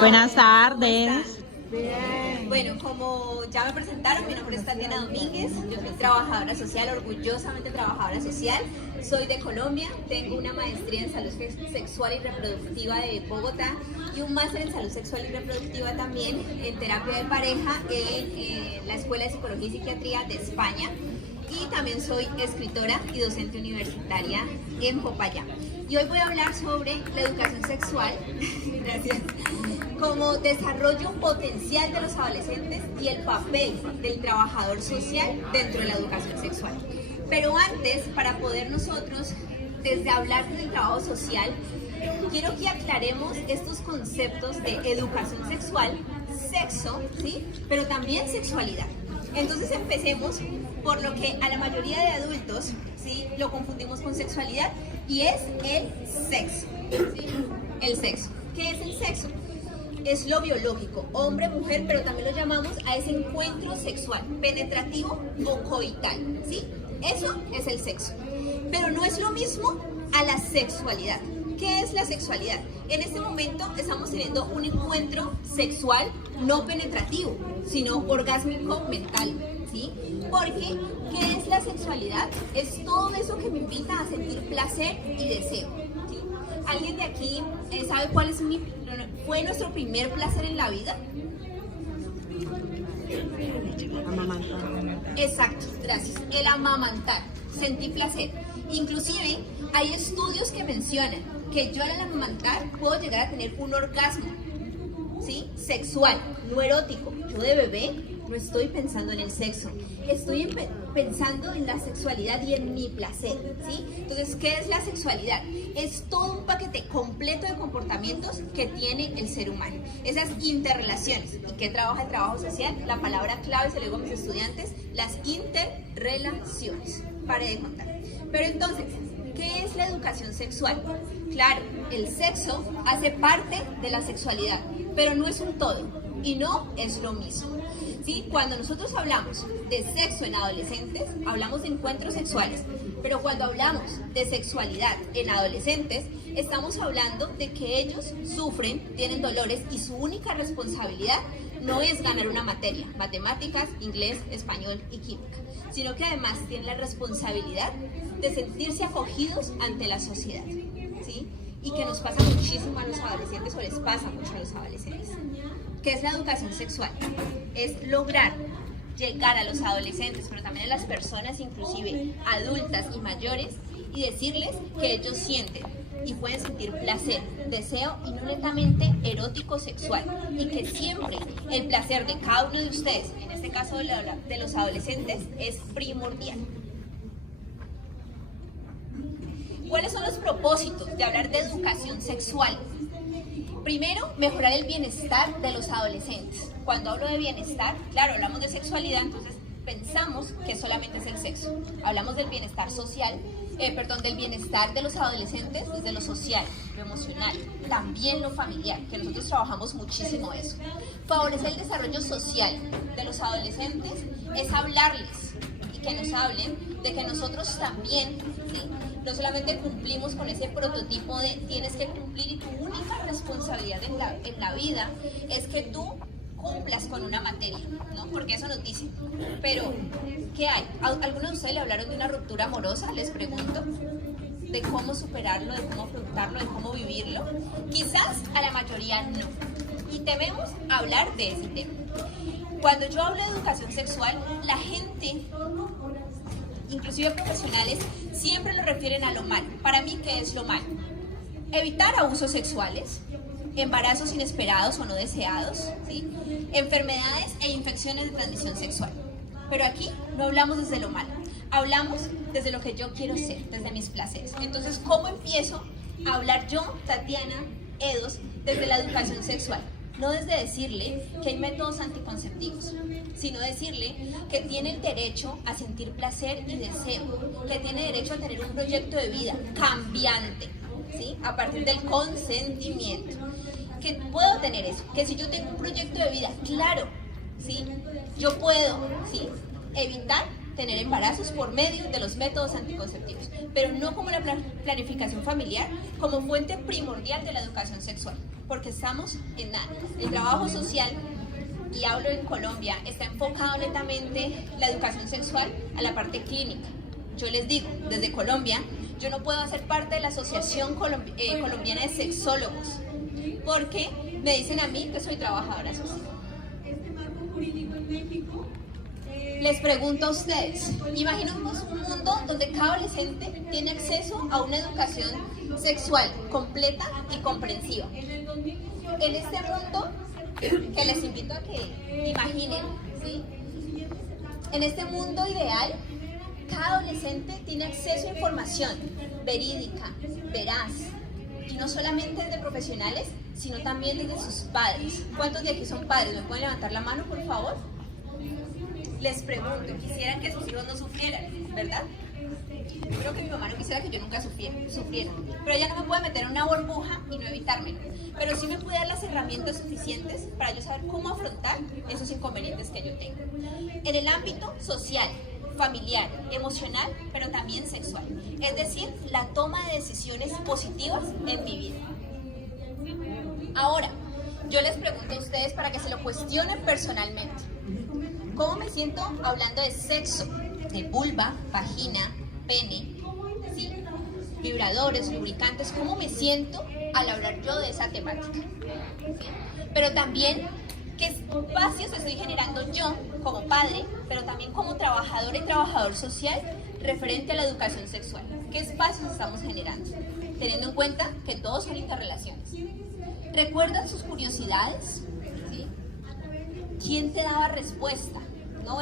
Buenas tardes. Bueno, como ya me presentaron, mi nombre es Tatiana Domínguez, yo soy trabajadora social, orgullosamente trabajadora social, soy de Colombia, tengo una maestría en salud sexual y reproductiva de Bogotá y un máster en salud sexual y reproductiva también en terapia de pareja en la Escuela de Psicología y Psiquiatría de España, y también soy escritora y docente universitaria en Popayán. Y hoy voy a hablar sobre la educación sexual, gracias, como desarrollo potencial de los adolescentes y el papel del trabajador social dentro de la educación sexual. Pero antes, para poder nosotros, desde hablar del trabajo social, quiero que aclaremos estos conceptos de educación sexual, sexo, ¿sí? Pero también sexualidad. Entonces empecemos por lo que a la mayoría de adultos, ¿sí?, lo confundimos con sexualidad, y es el sexo, ¿sí? El sexo. ¿Qué es el sexo? Es lo biológico, hombre, mujer, pero también lo llamamos a ese encuentro sexual, penetrativo o coital, ¿sí? Eso es el sexo. Pero no es lo mismo a la sexualidad. ¿Qué es la sexualidad? En este momento estamos teniendo un encuentro sexual no penetrativo, sino orgásmico mental, ¿sí? Porque, ¿qué es la sexualidad? Es todo eso que me invita a sentir placer y deseo, ¿sí? ¿Alguien de aquí sabe cuál fue nuestro primer placer en la vida? Amamantar. Exacto, gracias. El amamantar, sentí placer. Inclusive hay estudios que mencionan que yo al amamantar puedo llegar a tener un orgasmo, ¿sí?, sexual, no erótico. Yo de bebé no estoy pensando en el sexo, estoy pensando en la sexualidad y en mi placer, ¿sí? Entonces, ¿qué es la sexualidad? Es todo un paquete completo de comportamientos que tiene el ser humano. Esas interrelaciones. ¿Y qué trabaja el trabajo social? La palabra clave, se lo digo a mis estudiantes, las interrelaciones. Pare de contar. Pero entonces, ¿qué es la educación sexual? Claro, el sexo hace parte de la sexualidad, pero no es un todo y no es lo mismo, ¿sí? Cuando nosotros hablamos de sexo en adolescentes, hablamos de encuentros sexuales, pero cuando hablamos de sexualidad en adolescentes, estamos hablando de que ellos sufren, tienen dolores y su única responsabilidad no es ganar una materia, matemáticas, inglés, español y química, sino que además tienen la responsabilidad de sentirse acogidos ante la sociedad, ¿sí? Y que nos pasa muchísimo a los adolescentes, o les pasa mucho a los adolescentes. ¿Qué es la educación sexual? Es lograr llegar a los adolescentes, pero también a las personas inclusive adultas y mayores, y decirles que ellos sienten y pueden sentir placer, deseo y no netamente erótico sexual, y que siempre el placer de cada uno de ustedes, en este caso de los adolescentes, es primordial. ¿Cuáles son los propósitos de hablar de educación sexual? Primero, mejorar el bienestar de los adolescentes. Cuando hablo de bienestar, claro, hablamos de sexualidad, entonces pensamos que solamente es el sexo. Hablamos del bienestar social, del bienestar de los adolescentes desde lo social, lo emocional, también lo familiar, que nosotros trabajamos muchísimo eso. Favorecer el desarrollo social de los adolescentes es hablarles y que nos hablen de que nosotros también, ¿sí?, no solamente cumplimos con ese prototipo de tienes que cumplir, y tu única responsabilidad en la vida es que tú cumplas con una materia, ¿no? Porque eso nos dicen. Pero, ¿qué hay? ¿Algunos de ustedes le hablaron de una ruptura amorosa? Les pregunto. ¿De cómo superarlo, de cómo afrontarlo, de cómo vivirlo? Quizás a la mayoría no. Y tememos hablar de ese tema. Cuando yo hablo de educación sexual, la gente, inclusive profesionales, siempre lo refieren a lo malo. Para mí, ¿qué es lo malo? Evitar abusos sexuales, embarazos inesperados o no deseados, ¿sí?, enfermedades e infecciones de transmisión sexual. Pero aquí no hablamos desde lo malo, hablamos desde lo que yo quiero ser, desde mis placeres. Entonces, ¿cómo empiezo a hablar yo, Tatiana Edos, desde la educación sexual? No desde decirle que hay métodos anticonceptivos, sino decirle que tiene el derecho a sentir placer y deseo, que tiene derecho a tener un proyecto de vida cambiante, ¿sí?, a partir del consentimiento. Que puedo tener eso, que si yo tengo un proyecto de vida claro, ¿sí?, yo puedo, ¿sí?, evitar tener embarazos por medio de los métodos anticonceptivos, pero no como la planificación familiar, como fuente primordial de la educación sexual. porque estamos en nada. El trabajo social, y hablo en Colombia, está enfocado netamente la educación sexual a la parte clínica. Yo les digo, desde Colombia, yo no puedo hacer parte de la Asociación Colombiana de Sexólogos, porque me dicen a mí que soy trabajadora social. Les pregunto a ustedes, imaginemos un mundo donde cada adolescente tiene acceso a una educación sexual completa y comprensiva. En este mundo, que les invito a que imaginen, ¿sí? En este mundo ideal, cada adolescente tiene acceso a información verídica, veraz, y no solamente desde profesionales, sino también desde sus padres. ¿Cuántos de aquí son padres? ¿Me pueden levantar la mano, por favor? Les pregunto, quisieran que sus hijos no sufrieran, ¿verdad? Yo creo que mi mamá no quisiera que yo nunca sufriera, pero ella no me puede meter en una burbuja y no evitármelo, pero sí me puede dar las herramientas suficientes para yo saber cómo afrontar esos inconvenientes que yo tengo. En el ámbito social, familiar, emocional, pero también sexual, es decir, la toma de decisiones positivas en mi vida. Ahora, yo les pregunto a ustedes para que se lo cuestionen personalmente. ¿Cómo me siento hablando de sexo, de vulva, vagina, pene, ¿sí? Vibradores, lubricantes? ¿Cómo me siento al hablar yo de esa temática? ¿Sí? Pero también, ¿qué espacios estoy generando yo como padre, pero también como trabajadora y trabajador social referente a la educación sexual? ¿Qué espacios estamos generando? Teniendo en cuenta que todos son interrelaciones. ¿Recuerdan sus curiosidades? ¿Sí? ¿Quién te daba respuesta? ¿No?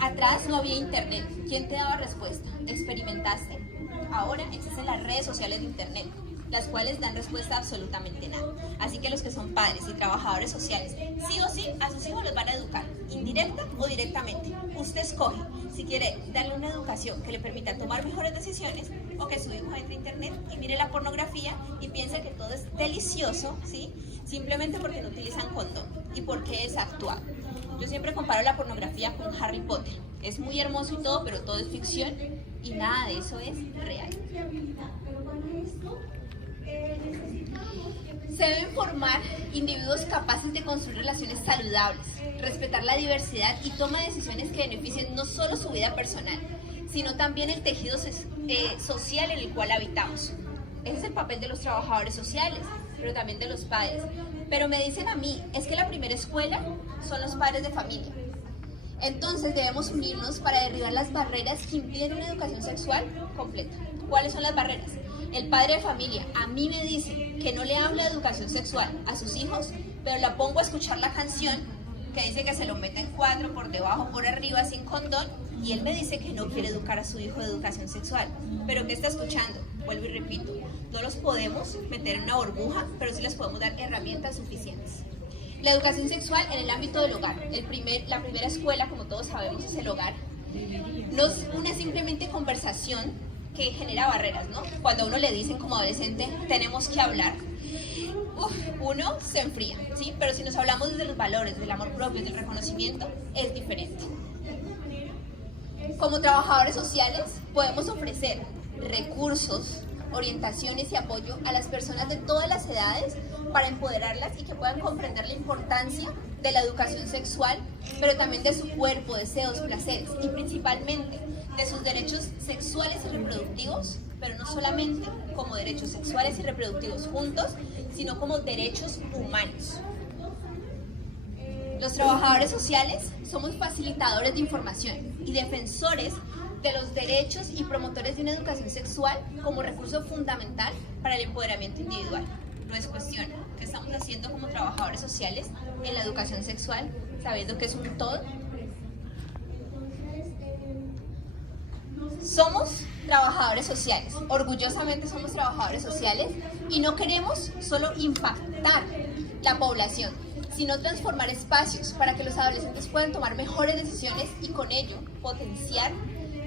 Atrás no había internet. ¿Quién te daba respuesta? ¿Experimentaste? Ahora existen las redes sociales de internet, las cuales dan respuesta a absolutamente nada. Así que los que son padres y trabajadores sociales, sí o sí, a sus hijos los van a educar, indirecta o directamente. Usted escoge si quiere darle una educación que le permita tomar mejores decisiones, o que su hijo entre a internet y mire la pornografía y piense que todo es delicioso, ¿sí? Simplemente porque no utilizan condón y porque es actuado. Yo siempre comparo la pornografía con Harry Potter. Es muy hermoso y todo, pero todo es ficción y nada de eso es real. Se deben formar individuos capaces de construir relaciones saludables, respetar la diversidad y toma decisiones que beneficien no solo su vida personal, sino también el tejido social en el cual habitamos. Ese es el papel de los trabajadores sociales, pero también de los padres. Pero me dicen a mí, es que la primera escuela son los padres de familia. Entonces debemos unirnos para derribar las barreras que impiden una educación sexual completa. ¿Cuáles son las barreras? El padre de familia a mí me dice que no le habla de educación sexual a sus hijos, pero la pongo a escuchar la canción que dice que se lo meten 4 por debajo, por arriba, sin condón, y él me dice que no quiere educar a su hijo de educación sexual. ¿Pero qué está escuchando? Vuelvo y repito, no los podemos meter en una burbuja, pero sí les podemos dar herramientas suficientes. La educación sexual en el ámbito del hogar. La primera escuela, como todos sabemos, es el hogar. No es una simplemente conversación que genera barreras, ¿no? Cuando a uno le dicen como adolescente, tenemos que hablar, uno se enfría, ¿sí? Pero si nos hablamos desde los valores, del amor propio, del reconocimiento, es diferente. Como trabajadores sociales, podemos ofrecer recursos, orientaciones y apoyo a las personas de todas las edades para empoderarlas y que puedan comprender la importancia de la educación sexual, pero también de su cuerpo, deseos, placeres y principalmente de sus derechos sexuales y reproductivos, pero no solamente como derechos sexuales y reproductivos juntos, sino como derechos humanos. Los trabajadores sociales somos facilitadores de información y defensores de los derechos y promotores de una educación sexual como recurso fundamental para el empoderamiento individual. No es cuestión que estamos haciendo como trabajadores sociales en la educación sexual, sabiendo que es un todo. Somos trabajadores sociales, orgullosamente somos trabajadores sociales y no queremos solo impactar la población, sino transformar espacios para que los adolescentes puedan tomar mejores decisiones y con ello potenciar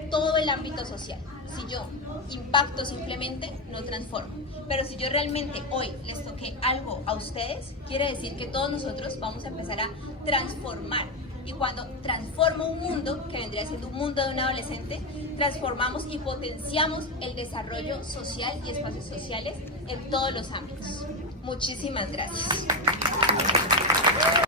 todo el ámbito social. Si yo impacto simplemente, no transformo. Pero si yo realmente hoy les toqué algo a ustedes, quiere decir que todos nosotros vamos a empezar a transformar. Y cuando transformo un mundo, que vendría siendo un mundo de un adolescente, transformamos y potenciamos el desarrollo social y espacios sociales en todos los ámbitos. Muchísimas gracias.